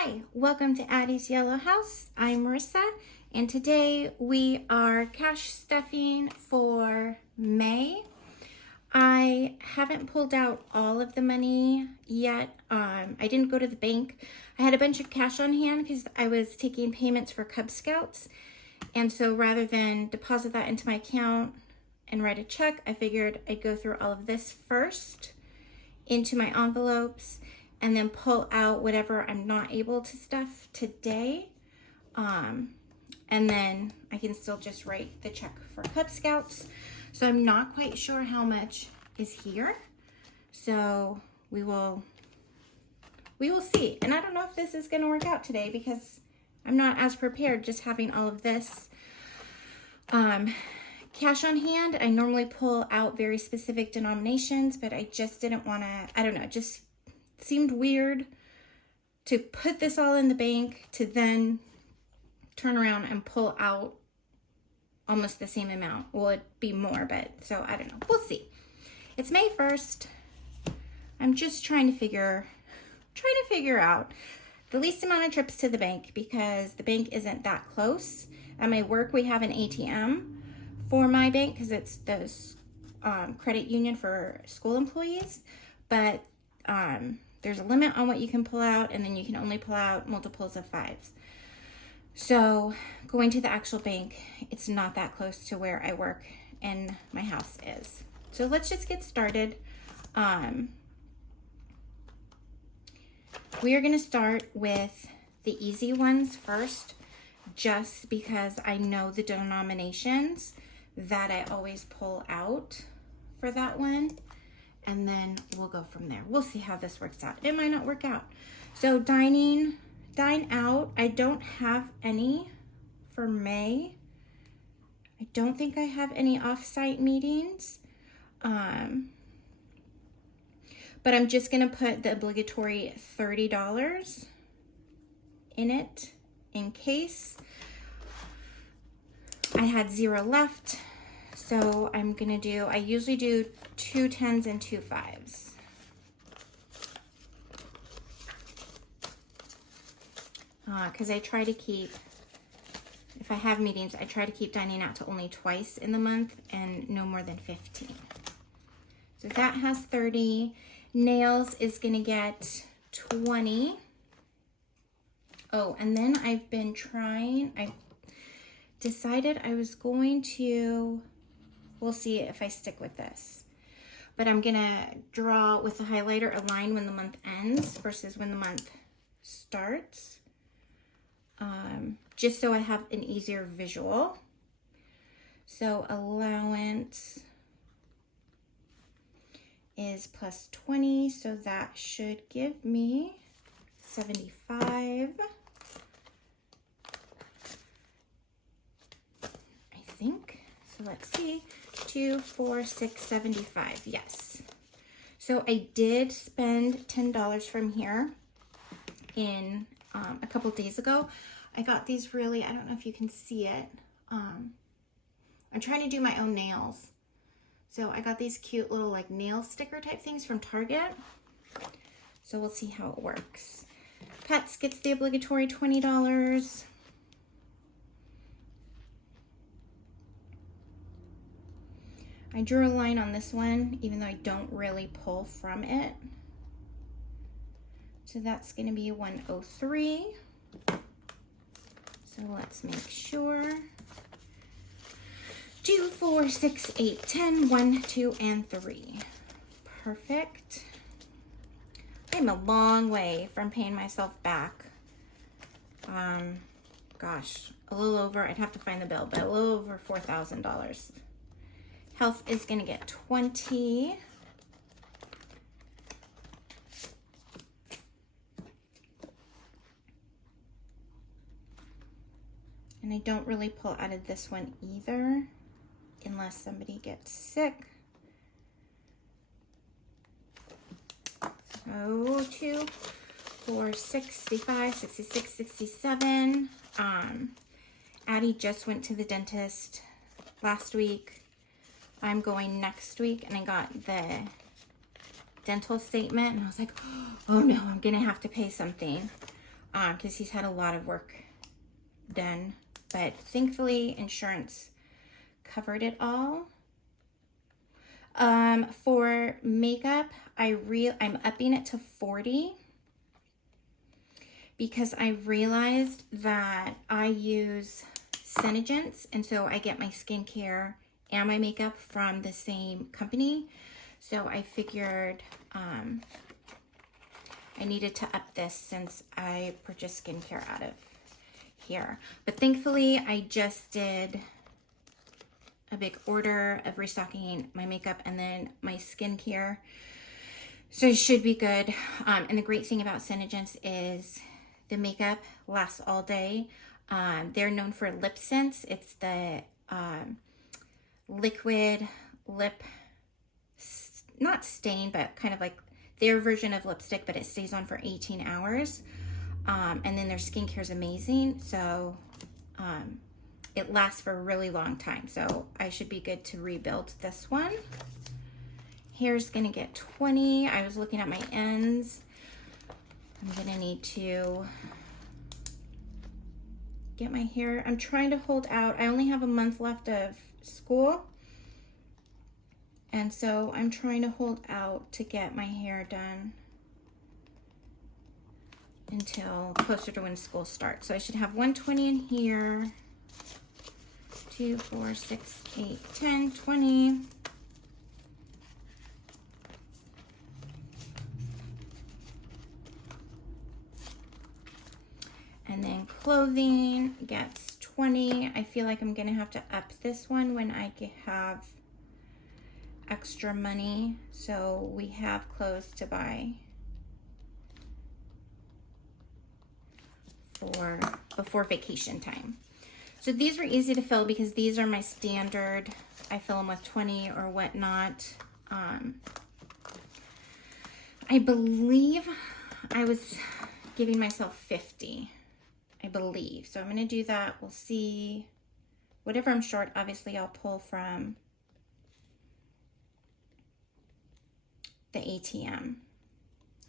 Hi, welcome to Addie's Yellow House. I'm Marissa, and today we are cash stuffing for May. I haven't pulled out all of the money yet. I didn't go to the bank. I had a bunch of cash on hand because I was taking payments for Cub Scouts. And so rather than deposit that into my account and write a check, I figured I'd go through all of this first into my envelopes and then pull out whatever I'm not able to stuff today. And then I can still just write the check for Cub Scouts. So I'm not quite sure how much is here. So we will see. And I don't know if this is gonna work out today because I'm not as prepared just having all of this cash on hand. I normally pull out very specific denominations, but I just didn't wanna, I don't know, it just seemed weird to put this all in the bank to then turn around and pull out almost the same amount. Well, it'd be more, but so I don't know. We'll see. It's May 1st. I'm just trying to figure out the least amount of trips to the bank because the bank isn't that close. At my work, we have an ATM for my bank because it's the credit union for school employees, but there's a limit on what you can pull out, and then you can only pull out multiples of 5s. So going to the actual bank, it's not that close to where I work and my house is. So let's just get started. We are going to start with the easy ones first, just because I know the denominations that I always pull out for that one. And then we'll go from there. We'll see how this works out. It might not work out. So dine out. I don't have any for May. I don't think I have any off-site meetings. But I'm just gonna put the obligatory $30 in it in case. I had 0 left. So I'm gonna do, I usually do 2 10s and 2 5s. Because I try to keep, if I have meetings, I try to keep dining out to only twice in the month and no more than 15. So that has 30. Nails is gonna get 20. Oh, and then I've been trying, I decided I was going to, we'll see if I stick with this. But I'm gonna draw with the highlighter a line when the month ends versus when the month starts. Just so I have an easier visual. So allowance is plus 20, so that should give me 75. I think. So let's see. 2, 4, 6, 75. Yes. So I did spend $10 from here in a couple days ago. I got these really, I don't know if you can see it. I'm trying to do my own nails. So I got these cute little like nail sticker type things from Target. So we'll see how it works. Pets gets the obligatory $20. I drew a line on this one, even though I don't really pull from it. So that's going to be 103. So let's make sure. 2, 4, 6, 8, 10, 1, 2, and 3. Perfect. I'm a long way from paying myself back. Gosh, a little over, I'd have to find the bill, but a little over $4,000. Health is going to get 20. And I don't really pull out of this one either, unless somebody gets sick. So 2, 4, 65, 66, 67. Addie just went to the dentist last week. I'm going next week, and I got the dental statement, and I was like, oh no, I'm gonna have to pay something. because he's had a lot of work done. But thankfully, insurance covered it all. For makeup, I'm upping it to 40 because I realized that I use Senegence, and so I get my skincare and my makeup from the same company. So I figured I needed to up this since I purchased skincare out of here. But thankfully, I just did a big order of restocking my makeup and then my skincare. So it should be good. And the great thing about Senegence is the makeup lasts all day. They're known for lip scents. It's the liquid lip, not stain, but kind of like their version of lipstick, but it stays on for 18 hours. And then their skincare is amazing. So it lasts for a really long time. So I should be good to rebuild this one. Hair's gonna get 20. I was looking at my ends. I'm gonna need to get my hair. I'm trying to hold out. I only have a month left of school. And so I'm trying to hold out to get my hair done until closer to when school starts. So I should have 120 in here. 2, 4, 6, 8, 10, 20. And then clothing gets 20. I feel like I'm gonna have to up this one when I have extra money. So we have clothes to buy for before vacation time. So these were easy to fill because these are my standard. I fill them with 20 or whatnot. I believe I was giving myself 50, I believe. So I'm gonna do that. We'll see. Whatever I'm short, obviously I'll pull from the ATM.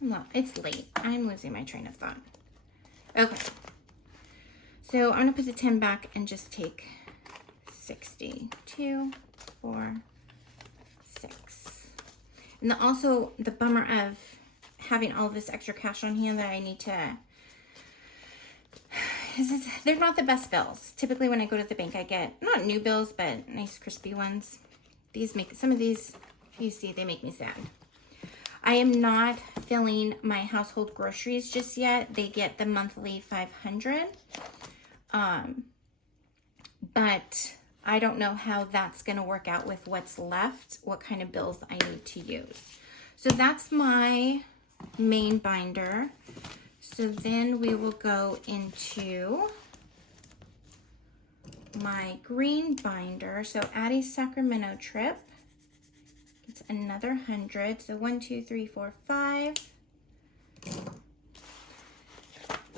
Well, it's late. I'm losing my train of thought. Okay. So I'm gonna put the 10 back and just take 60. 2, 4, 6. And also the bummer of having all of this extra cash on hand that I need to, they're not the best bills. Typically when I go to the bank, I get not new bills, but nice crispy ones. Some of these, you see, they make me sad. I am not filling my household groceries just yet. They get the monthly 500. But I don't know how that's going to work out with what's left, what kind of bills I need to use. So that's my main binder. So then we will go into my green binder. So Addie's Sacramento trip. It's another 100. So 1, 2, 3, 4, 5.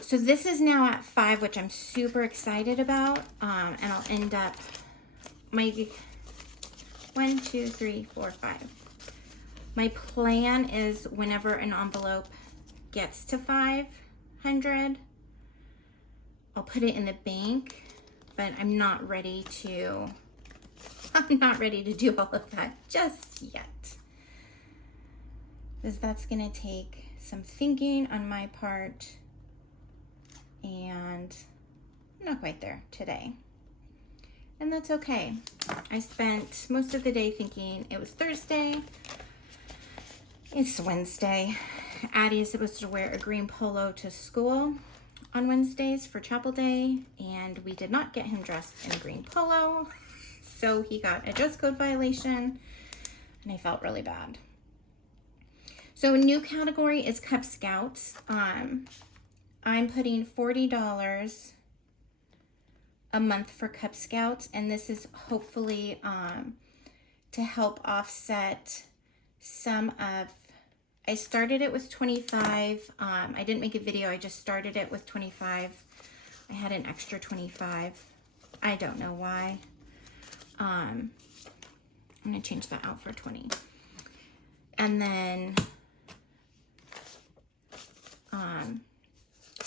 So this is now at 5, which I'm super excited about. And I'll end up my 1, 2, 3, 4, 5. My plan is whenever an envelope gets to 500, I'll put it in the bank, but I'm not ready to do all of that just yet. Because that's gonna take some thinking on my part, and I'm not quite there today. And that's okay. I spent most of the day thinking it was Thursday. It's Wednesday. Addie is supposed to wear a green polo to school on Wednesdays for chapel day, and we did not get him dressed in a green polo. So he got a dress code violation, and I felt really bad. So a new category is Cub Scouts. I'm putting $40 a month for Cub Scouts, and this is hopefully to help offset some of, I started it with 25. I didn't make a video, I just started it with 25. I had an extra 25. I don't know why. I'm gonna change that out for 20. And then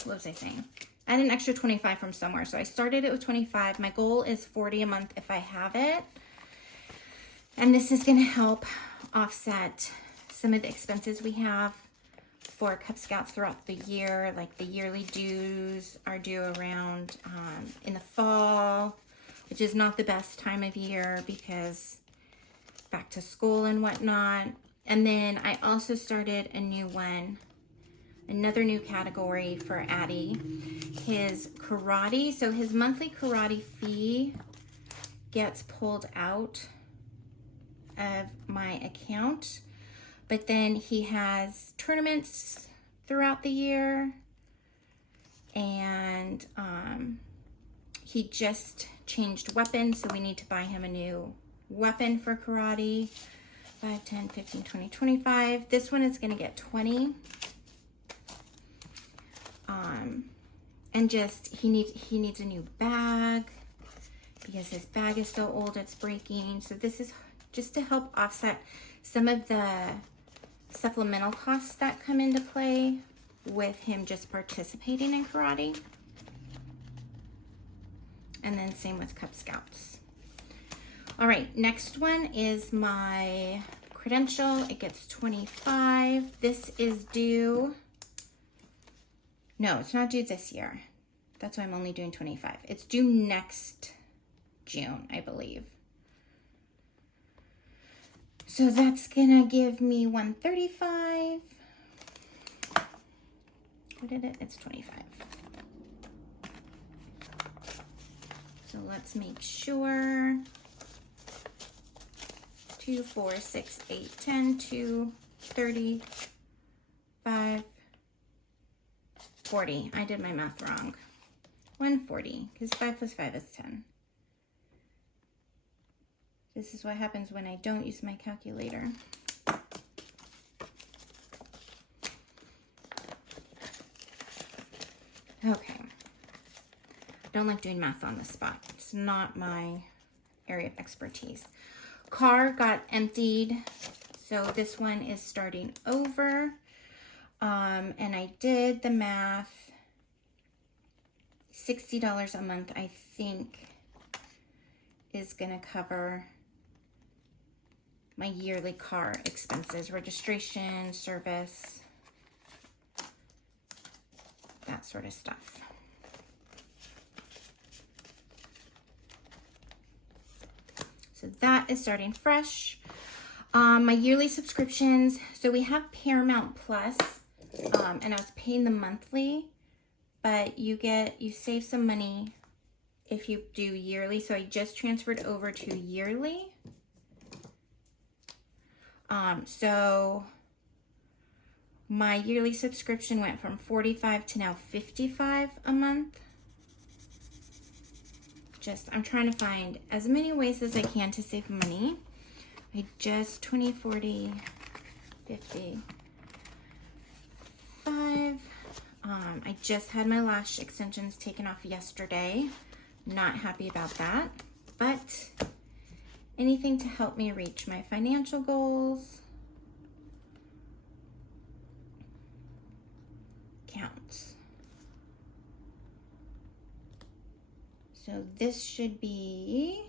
what was I saying? I had an extra 25 from somewhere. So I started it with 25. My goal is 40 a month if I have it. And this is going to help offset some of the expenses we have for Cub Scouts throughout the year. Like the yearly dues are due around in the fall, which is not the best time of year because back to school and whatnot. And then I also started a new one, another new category for Addie, his karate. So his monthly karate fee gets pulled out of my account, but then he has tournaments throughout the year, and he just changed weapons, so we need to buy him a new weapon for karate. 5, 10, 15, 20, 25. This one is going to get 20. And just he needs a new bag because his bag is so old it's breaking. So this is just to help offset some of the supplemental costs that come into play with him just participating in karate. And then same with Cub Scouts. All right, next one is my credential. It gets 25. This is due. No, it's not due this year. That's why I'm only doing 25. It's due next June, I believe. So that's gonna give me 135. What did it? It's 25. So let's make sure. 2, 4, 6, 8, 10, 2, 30, 5, 40. I did my math wrong. 140, because 5 plus 5 is 10. This is what happens when I don't use my calculator. Okay. Don't like doing math on the spot. It's not my area of expertise. Car got emptied, so this one is starting over. And I did the math. $60 a month, I think, is gonna cover my yearly car expenses, registration, service, that sort of stuff. So that is starting fresh. My yearly subscriptions, so we have Paramount Plus, and I was paying the monthly, but you save some money if you do yearly. So I just transferred over to yearly. So my yearly subscription went from 45 to now 55 a month. I'm trying to find as many ways as I can to save money. I just 20, 40, 50, 5. I just had my lash extensions taken off yesterday. Not happy about that, but anything to help me reach my financial goals counts. So this should be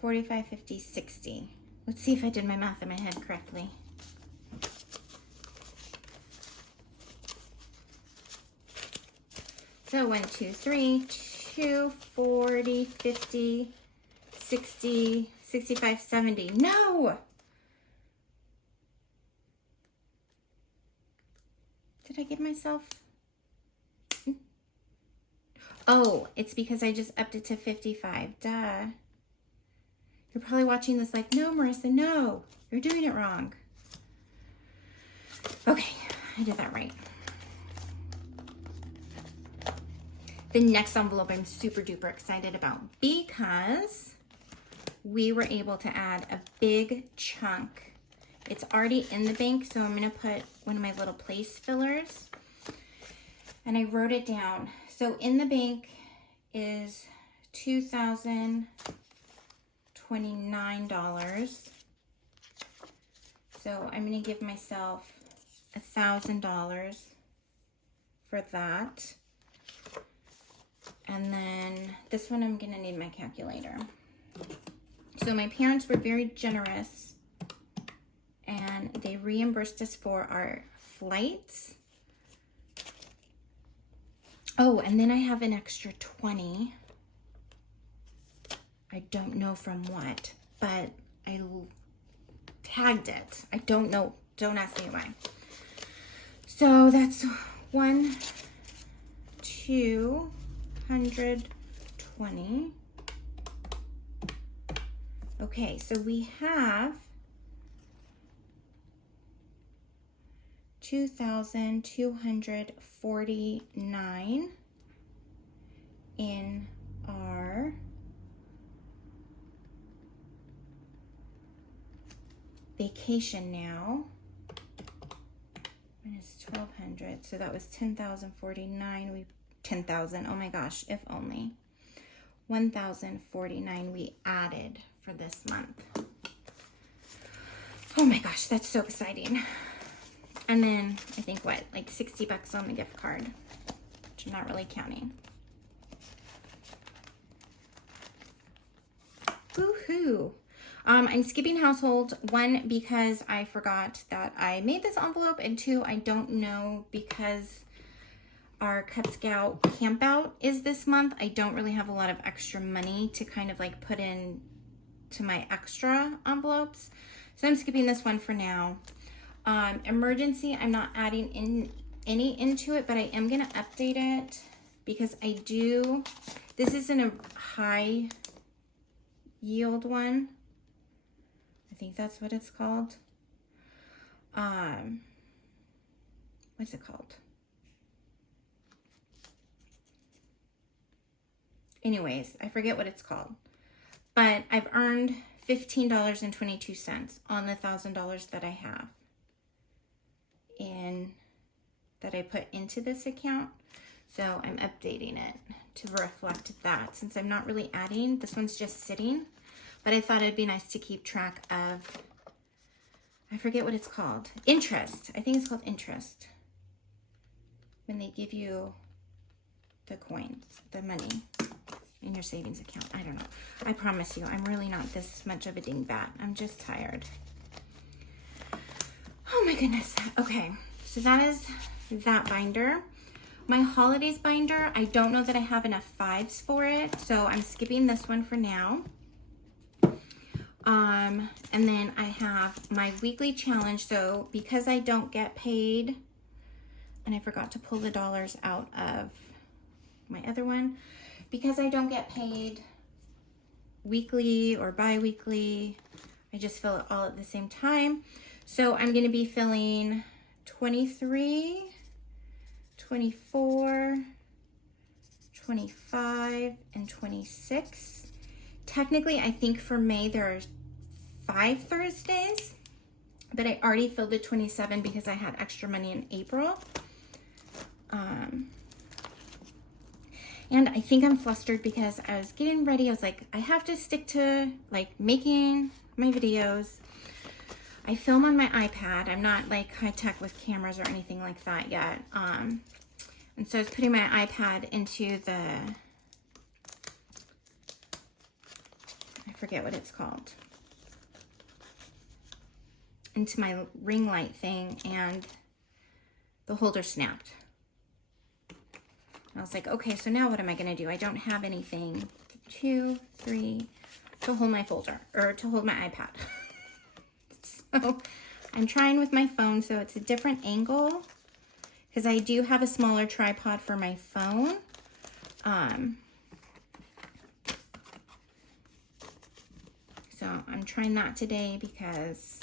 45, 50, 60. Let's see if I did my math in my head correctly. So 1, 2, 3, 2, 40, 50, 60, 65, 70. No! Did I give myself? Oh, it's because I just upped it to 55. Duh. You're probably watching this like, no, Marissa, no. You're doing it wrong. Okay, I did that right. The next envelope I'm super duper excited about because we were able to add a big chunk. It's already in the bank, so I'm gonna put one of my little place fillers. And I wrote it down. So in the bank is $2,029. So I'm gonna give myself $1,000 for that. And then this one I'm gonna need my calculator. So my parents were very generous and they reimbursed us for our flights. Oh, and then I have an extra 20. I don't know from what, but I tagged it. I don't know. Don't ask me why. So that's 220. Okay, so we have 2,249 in our vacation now. Minus 1,200, so that was 10,049. 10,000, oh my gosh, if only. 1,049 we added for this month. Oh my gosh, that's so exciting. And then I think what, like 60 bucks on the gift card, which I'm not really counting. Woohoo! I'm skipping household, 1, because I forgot that I made this envelope, and 2, I don't know, because our Cub Scout camp out is this month. I don't really have a lot of extra money to kind of like put in to my extra envelopes. So I'm skipping this one for now. Emergency, I'm not adding in any into it, but I am gonna update it because this isn't a high yield one. I think that's what it's called. What's it called? Anyways, I forget what it's called. But I've earned $15.22 on the $1,000 that I have that I put into this account. So I'm updating it to reflect that since I'm not really adding. This one's just sitting. But I thought it'd be nice to keep track of, I forget what it's called. Interest. I think it's called interest. When they give you the coins, the money in your savings account. I don't know. I promise you, I'm really not this much of a dingbat. I'm just tired. Oh my goodness. Okay, so that is that binder. My holidays binder, I don't know that I have enough 5s for it, so I'm skipping this one for now. And then I have my weekly challenge. So because I don't get paid, and I forgot to pull the dollars out of my other one, because I don't get paid weekly or bi-weekly, I just fill it all at the same time. So I'm going to be filling 23, 24, 25, and 26. Technically, I think for May there are 5 Thursdays, but I already filled the 27 because I had extra money in April. And I think I'm flustered because I was getting ready. I was like, I have to stick to like making my videos. I film on my iPad. I'm not like high tech with cameras or anything like that yet. And so I was putting my iPad into I forget what it's called, into my ring light thing, and the holder snapped. I was like, okay, so now what am I going to do? I don't have anything, 2, 3, to hold my folder, or to hold my iPad. So I'm trying with my phone, so it's a different angle, because I do have a smaller tripod for my phone. So I'm trying that today because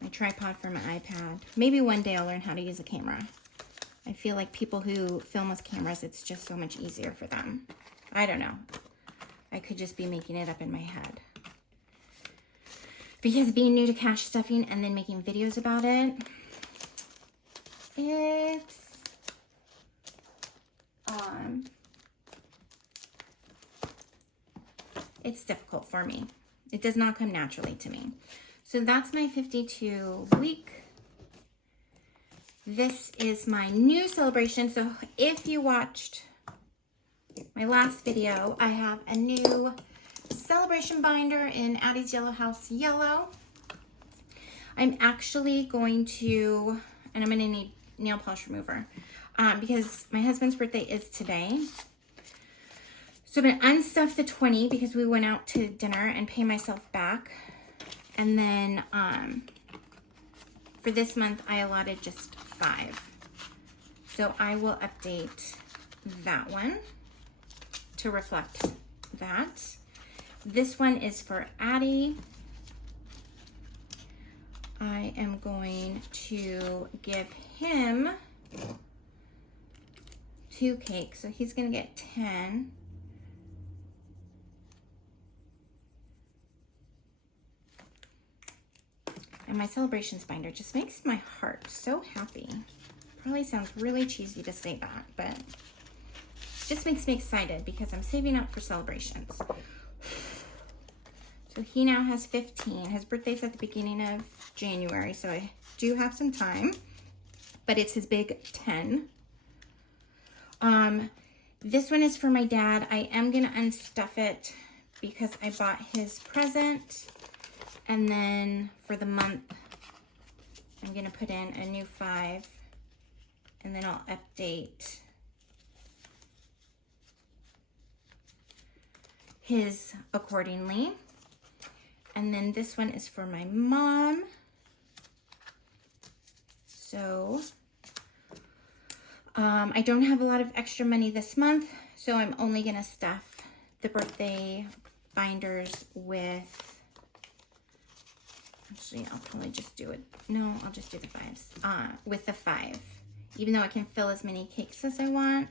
my tripod for my iPad. Maybe one day I'll learn how to use a camera. I feel like people who film with cameras, it's just so much easier for them. I don't know. I could just be making it up in my head. Because being new to cash stuffing and then making videos about it, it's difficult for me. It does not come naturally to me. So that's my 52 week. This is my new celebration. So if you watched my last video, I have a new celebration binder in Addie's Yellow House Yellow. I'm actually going to, and I'm going to need nail polish remover because my husband's birthday is today. So I'm going to unstuff the 20 because we went out to dinner and pay myself back. And then for this month, I allotted just 5. So I will update that one to reflect that. This one is for Addie. I am going to give him 2 cakes. So he's going to get 10. And my celebrations binder just makes my heart so happy. Probably sounds really cheesy to say that, but it just makes me excited because I'm saving up for celebrations. So he now has 15. His birthday's at the beginning of January, so I do have some time, but it's his big 10. This one is for my dad. I am gonna unstuff it because I bought his present, and then for the month, I'm gonna put in a new 5, and then I'll update his accordingly. And then this one is for my mom. So I don't have a lot of extra money this month, so I'm only gonna stuff the birthday binders with, actually I'll probably just do it, no, I'll just do the 5s, with the 5. Even though I can fill as many cakes as I want,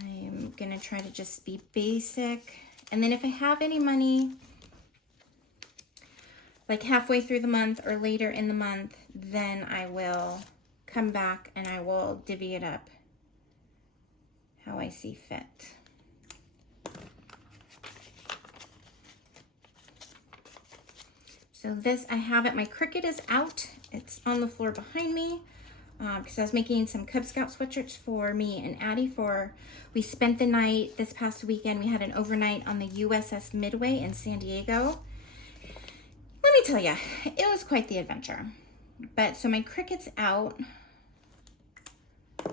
I'm gonna try to just be basic. And then if I have any money, like halfway through the month or later in the month, then I will come back and I will divvy it up how I see fit. So this, I have it, my Cricut is out. It's on the floor behind me because I was making some Cub Scout sweatshirts for me and Addie we spent the night this past weekend. We had an overnight on the USS Midway in San Diego. Let me tell you, it was quite the adventure. But so my Cricut's out,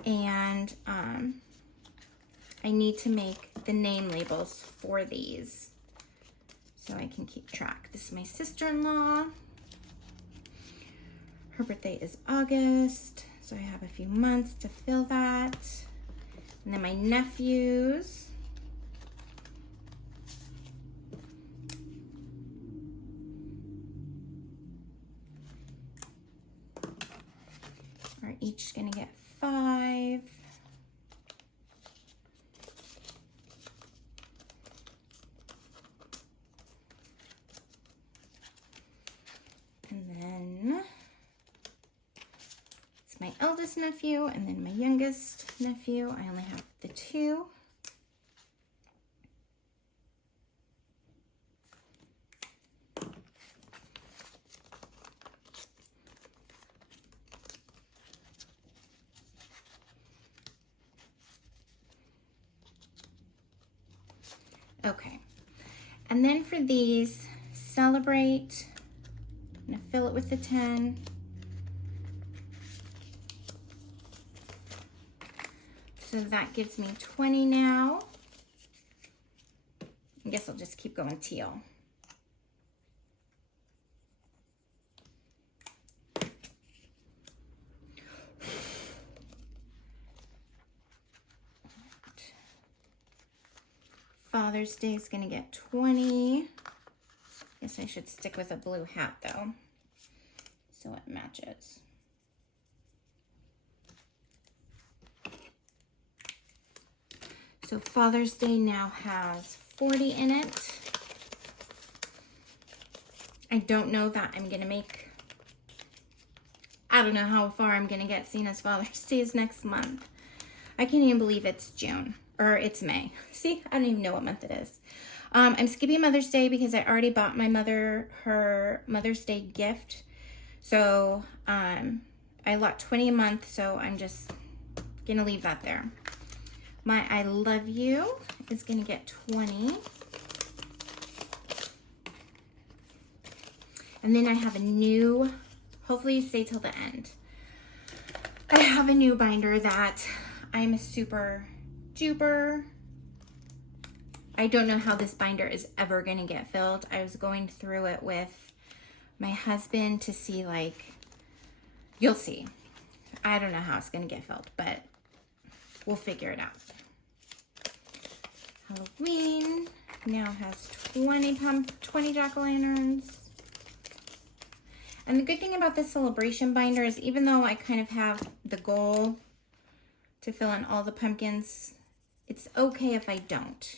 and I need to make the name labels for these so I can keep track. This is my sister-in-law. Her birthday is August, so I have a few months to fill that. And then my nephews. Are each gonna get 5. And then it's my eldest nephew and then my youngest nephew. I only have the 2. Okay, and then for these, celebrate, I'm gonna fill it with the 10. So that gives me 20 now. I guess I'll just keep going teal. Father's Day is gonna get 20. Guess I should stick with a blue hat though, so it matches. So Father's Day now has 40 in it. I don't know that I'm gonna make, I don't know how far I'm gonna get seeing as Father's Day is next month. I can't even believe it's June. Or it's May. See, I don't even know what month it is. I'm skipping Mother's Day because I already bought my mother her Mother's Day gift. So I I lot 20 a month, so I'm just gonna leave that there. My I Love You is gonna get 20. And then I have a new, hopefully you stay till the end. I have a new binder that I'm super duper. I don't know how this binder is ever gonna get filled. I was going through it with my husband to see, like, you'll see. I don't know how it's gonna get filled, but we'll figure it out. Halloween now has 20 jack-o'-lanterns. And the good thing about this celebration binder is even though I kind of have the goal to fill in all the pumpkins, it's okay if I don't.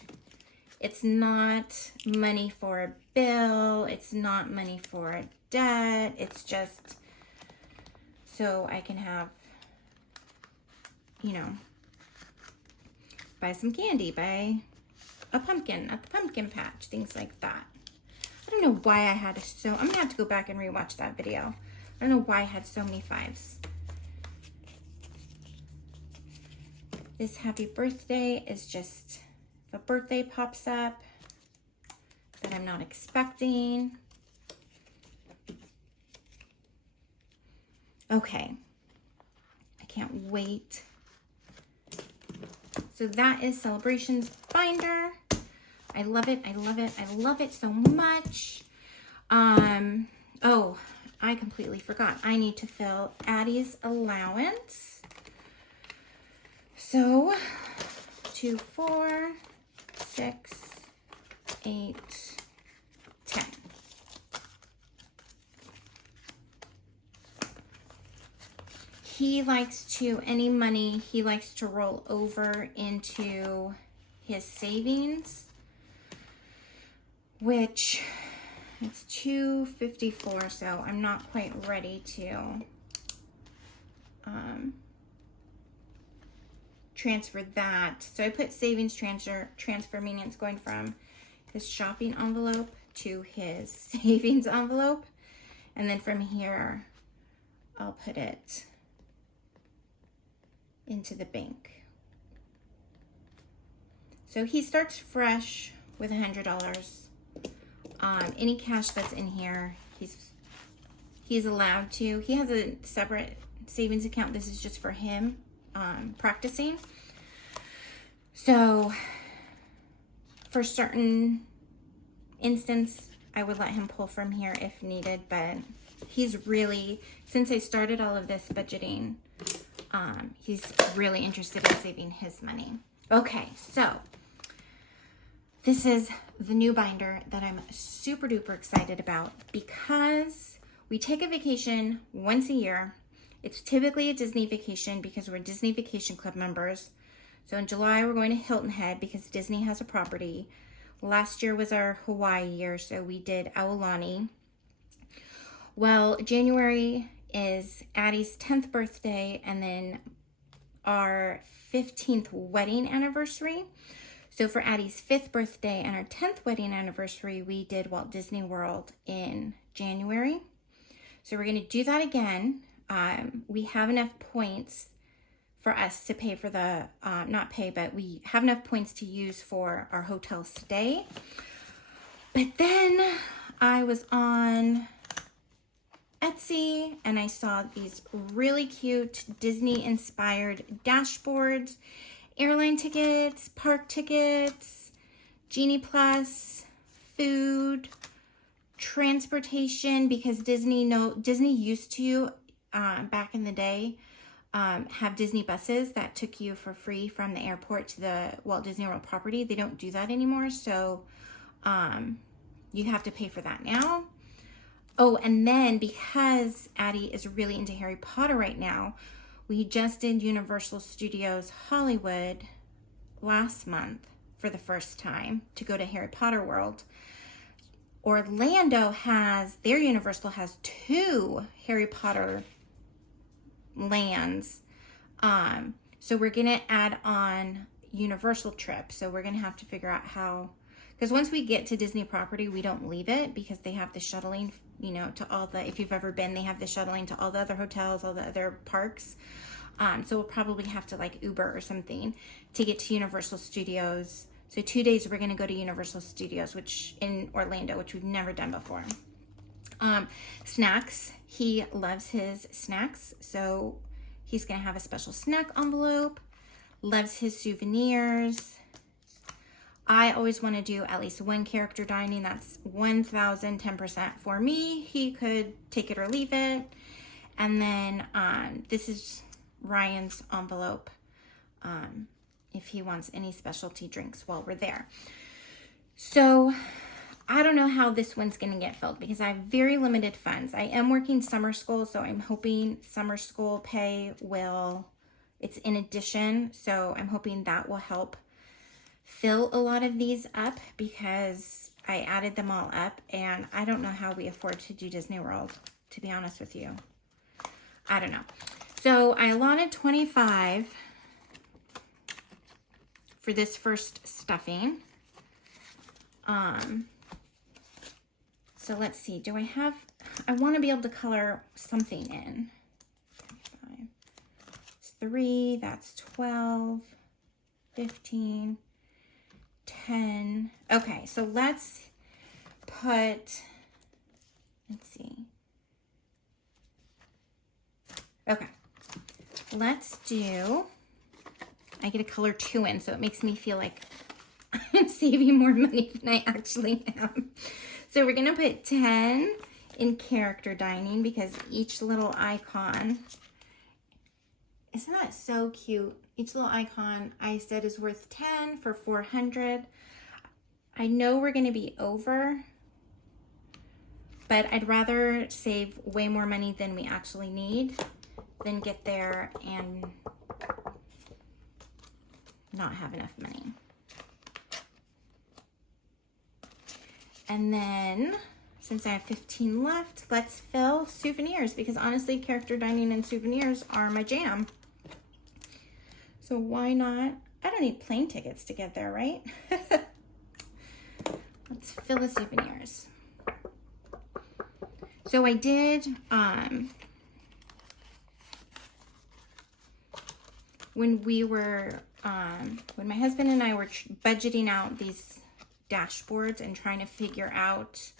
It's not money for a bill. It's not money for a debt. It's just so I can have, you know, buy some candy, buy a pumpkin at the pumpkin patch, things like that. I don't know why I had I'm gonna have to go back and rewatch that video. I don't know why I had so many 5s. This happy birthday is just if a birthday pops up that I'm not expecting. Okay, I can't wait. So that is Celebrations binder. I love it. I love it. I love it so much. Oh, I completely forgot. I need to fill Addie's allowance. So 2, 4, 6, 8, 10. He likes to, any money he likes to roll over into his savings, which it's $254, so I'm not quite ready to transfer that. So I put savings transfer, meaning it's going from his shopping envelope to his savings envelope. And then from here, I'll put it into the bank. So he starts fresh with $100. Any cash that's in here, he's allowed to. He has a separate savings account. This is just for him practicing. So for certain instance, I would let him pull from here if needed, but he's really, since I started all of this budgeting, he's really interested in saving his money. Okay, so this is the new binder that I'm super duper excited about because we take a vacation once a year. It's typically a Disney vacation because we're Disney Vacation Club members. So in July, we're going to Hilton Head because Disney has a property. Last year was our Hawaii year, so we did Aulani. Well, January is Addie's 10th birthday and then our 15th wedding anniversary. So for Addie's 5th birthday and our 10th wedding anniversary, we did Walt Disney World in January. So we're going to do that again. We have enough points for us to pay for the, not pay, but we have enough points to use for our hotel stay. But then I was on Etsy and I saw these really cute Disney inspired dashboards, airline tickets, park tickets, Genie Plus, food, transportation, because Disney used to, back in the day, have Disney buses that took you for free from the airport to the Walt Disney World property. They don't do that anymore, so you have to pay for that now. Oh, and then because Addie is really into Harry Potter right now, we just did Universal Studios Hollywood last month for the first time to go to Harry Potter World. Orlando their Universal has 2 Harry Potter lands. So we're gonna add on Universal trip. So we're gonna have to figure out how, because once we get to Disney property, we don't leave it because they have the shuttling you know, to all the, if you've ever been, they have the shuttling to all the other hotels, all the other parks. So we'll probably have to like Uber or something to get to Universal Studios. So 2 days we're going to go to Universal Studios, which in Orlando, which we've never done before. Snacks. He loves his snacks. So he's going to have a special snack envelope. Loves his souvenirs. I always want to do at least one character dining. That's 1,010% for me. He could take it or leave it. And then this is Ryan's envelope if he wants any specialty drinks while we're there. So I don't know how this one's going to get filled because I have very limited funds. I am working summer school, so I'm hoping summer school pay it's in addition. So I'm hoping that will help fill a lot of these up because I added them all up and I don't know how we afford to do Disney World, to be honest with you. I don't know. So I allotted $25 for this first stuffing. So let's see, I want to be able to color something in. 5, 3, that's 12, 15, 10. Okay, so let's see. Okay, let's do, I get a color 2 in, so it makes me feel like I'm saving more money than I actually am. So we're gonna put 10 in character dining because each little icon, isn't that so cute? Each little icon I said is worth 10 for 400. I know we're gonna be over, but I'd rather save way more money than we actually need than get there and not have enough money. And then, since I have 15 left, let's fill souvenirs because honestly, character dining and souvenirs are my jam. So why not? I don't need plane tickets to get there, right? Let's fill the souvenirs. So I did, when my husband and I were budgeting out these dashboards and trying to figure out,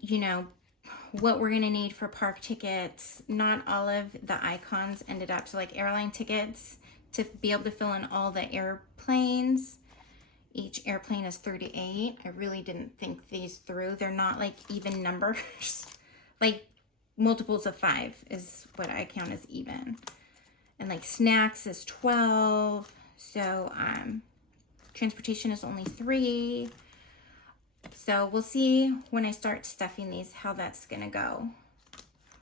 you know, what we're going to need for park tickets, not all of the icons ended up. So like airline tickets, to be able to fill in all the airplanes, each airplane is 38. I really didn't think these through. They're not like even numbers. Like multiples of 5 is what I count as even. And like snacks is 12. So transportation is only 3. So we'll see when I start stuffing these how that's gonna go.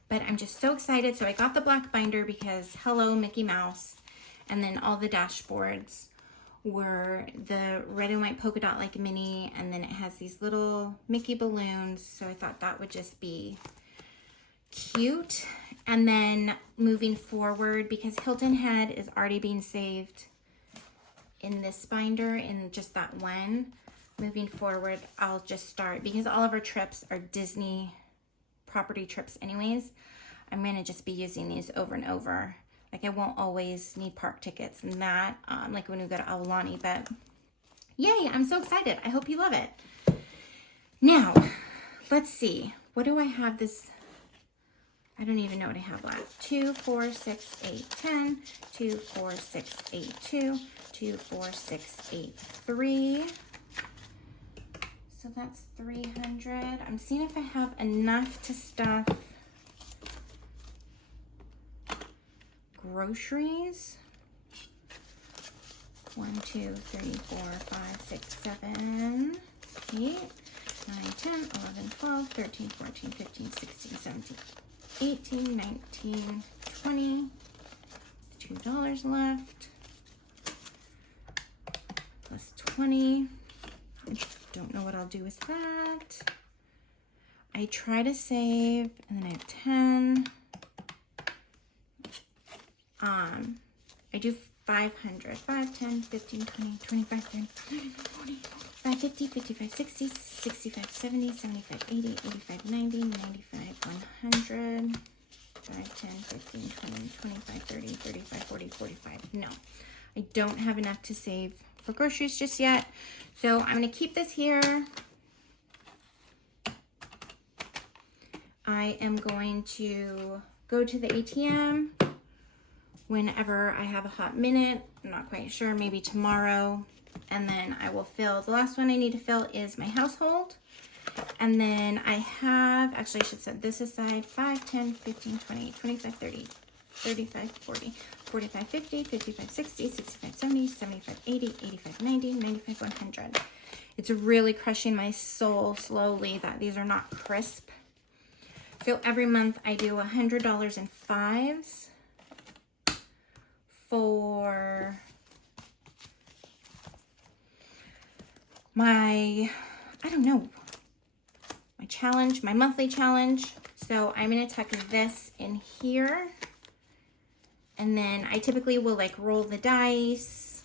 But I'm just so excited. So I got the black binder because hello Mickey Mouse. And then all the dashboards were the red and white polka dot like Minnie, and then it has these little Mickey balloons. So I thought that would just be cute. And then moving forward, because Hilton Head is already being saved in this binder, in just that one, moving forward, I'll just start, because all of our trips are Disney property trips anyways, I'm gonna just be using these over and over. Like I won't always need park tickets and that, like when we go to Aulani, but yay, I'm so excited. I hope you love it. Now, let's see. What do I have this? I don't even know what I have left. 2, 4, 6, 8, 10, 2, 4, 6, 8, 2, 2, 4, 6, 8, 3. So that's 300. I'm seeing if I have enough to stuff groceries. 1, 2, 3, 4, 5, 6, 7, 8, 9, 10, 11, 12, 13, 14, 15, 16, 17, 18, 19, 20. $2 left. Plus 20. I don't know what I'll do with that. I try to save, and then I have 10. I do 500. 5, 10, 15, 20, 25, 30, 40, 50, 55, 60, 65, 70, 75, 80, 85, 90, 95, 100, 5, 10, 15, 20, 25, 30, 35, 40, 45. No, I don't have enough to save for groceries just yet. So I'm going to keep this here. I am going to go to the ATM whenever I have a hot minute. I'm not quite sure, maybe tomorrow. And then I will fill, the last one I need to fill is my household. And then I have, actually I should set this aside, 5, 10, 15, 20, 25, 30, 35, 40, 45, 50, 55, 60, 65, 70, 75, 80, 85, 90, 95, 100. It's really crushing my soul slowly that these are not crisp. So every month I do $100 in fives for my, I don't know, my challenge, my monthly challenge. So I'm going to tuck this in here. And then I typically will like roll the dice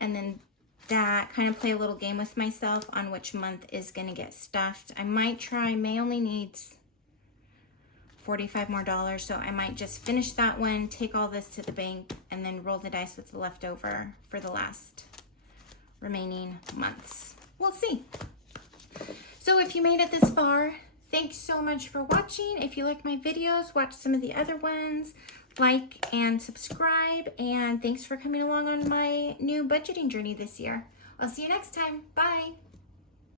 and then that kind of play a little game with myself on which month is going to get stuffed. I might try, May only needs $45 more, so I might just finish that one, take all this to the bank, and then roll the dice with the leftover for the last remaining months. We'll see. So if you made it this far, thanks so much for watching. If you like my videos, watch some of the other ones, like and subscribe, and thanks for coming along on my new budgeting journey this year. I'll see you next time. Bye.